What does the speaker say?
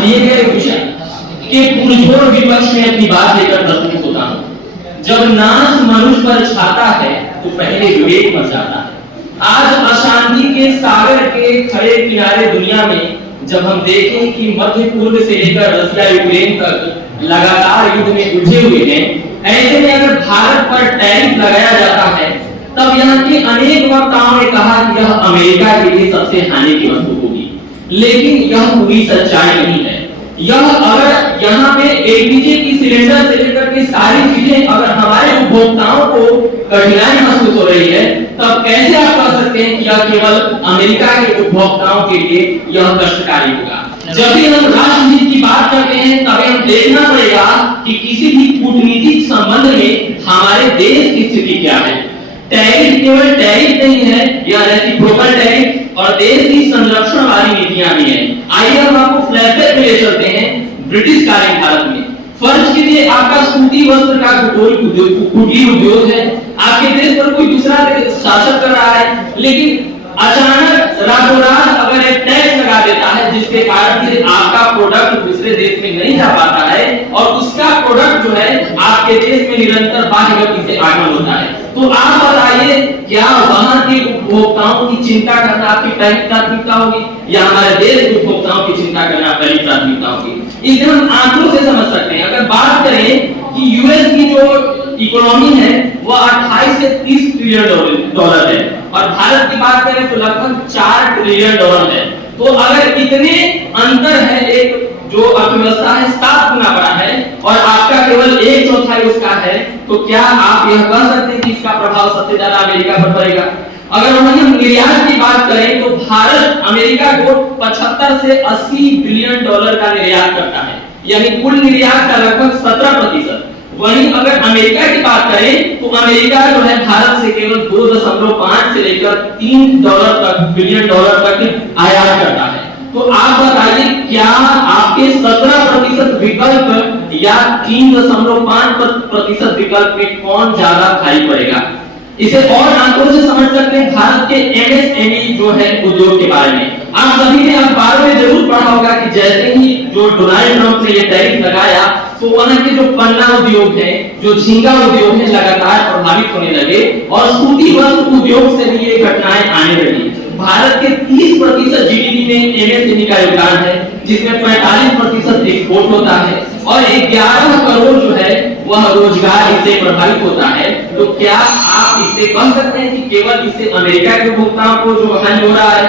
दिए गए विषय के पुरजोर विपक्ष में अपनी बात लेकर प्रस्तुत होता हूं। जब नाश मनुष्य पर छाता है तो पहले विवेक मच जाता है। आज अशांति के सागर के खड़े किनारे दुनिया में जब हम देखें कि मध्य पूर्व से लेकर रसिया यूक्रेन तक लगातार युद्ध में उलझे हुए हैं, ऐसे में अगर भारत पर टैरिफ लगाया जाता है तब यहाँ के अनेक वक्ताओं ने कहा कि यह अमेरिका के लिए सबसे हानि की वस्तु होगी, लेकिन यह पूरी सच्चाई नहीं है। यह अगर यहाँ पे एलपीजी की सिलेंडर से लेकर के सारी चीजें अगर हमारे उपभोक्ताओं को कठिनाई महसूस हो रही है, तब कैसे आप कह सकते हैं कि यह केवल अमेरिका के उपभोक्ताओं के लिए यह कष्टकारी होगा। जब भी हम राष्ट्रहित की बात करते हैं तब हमें देखना पड़ेगा कि किसी भी कूटनीतिक संबंध में हमारे देश की स्थिति क्या है। टैरिफ केवल टैरिफ नहीं है, यह रेसिप्रोकल टैरिफ और देश की संरक्षण वाली नीतियां भी हैं। आइए हम आपको फ्लैशबैक में ले चलते हैं ब्रिटिश कालीन भारत में। फर्ज कीजिए आपका सूती वस्त्र का कुटीर उद्योग है, आपके देश पर कोई दूसरा शासक कर रहा है, लेकिन अचानक रातों रात अगर एक टैक्स लगा देता है जिसके कारण से आपका प्रोडक्ट दूसरे देश में नहीं जा पाता है और उसका प्रोडक्ट जो है आपके देश में निरंतर बाह्य गति से आगमन होता है, तो आप बताइए क्या वहां के उपभोक्ताओं की चिंता करना आपकी पहली प्राथमिकता होगी या हमारे देश के उपभोक्ताओं की चिंता करना पहली प्राथमिकता होगी। इसे हम आंकड़ों से समझ सकते हैं। अगर बात करें कि यूएस की जो इकोनॉमी है वो 28 से 30 ट्रिलियन डॉलर है और भारत की बात करें तो लगभग 4 ट्रिलियन डॉलर है। तो अगर इतने अंतर है, एक जो अर्थव्यवस्था है 7 गुना बड़ा है और आपका केवल 1/4 उसका है, तो क्या आप यह कह सकते हैं कि इसका प्रभाव सबसे ज्यादा अमेरिका पर पड़ेगा? अगर हम निर्यात की बात करें तो भारत अमेरिका को 75 से 80 बिलियन डॉलर का निर्यात करता है, यानी कुल निर्यात का लगभग 17%। वहीं अगर अमेरिका की बात करें तो अमेरिका जो है भारत से केवल 2.5 से लेकर 3 डॉलर तक बिलियन डॉलर तक आयात करता है। तो आप बताइए क्या आपके 17% विकल्प या 3.5% विकल्प में कौन ज्यादा भारी पड़ेगा? इसे और आंकड़ों से समझ सकते हैं भारत के एमएसएमई जो है उद्योग के बारे में। आप सभी ने अखबारों में जरूर पढ़ा होगा कि जैसे ही जो डोनाल्ड ट्रंप ने ये टैरिफ लगाया तो वहां के जो पन्ना उद्योग है, जो झींगा उद्योग है, लगातार प्रभावित होने लगे और सूती वस्त्र उद्योग से भी ये घटनाएं आने लगी। भारत के 30% जीडीपी में एमएसएमई का योगदान है, जिसमें 45% एक्सपोर्ट होता है और 11 करोड़ जो है वह रोजगार इससे प्रभावित होता है। तो क्या आप इससे कह सकते हैं कि केवल इससे अमेरिका के उपभोक्ताओं को जो हानि हो रहा है?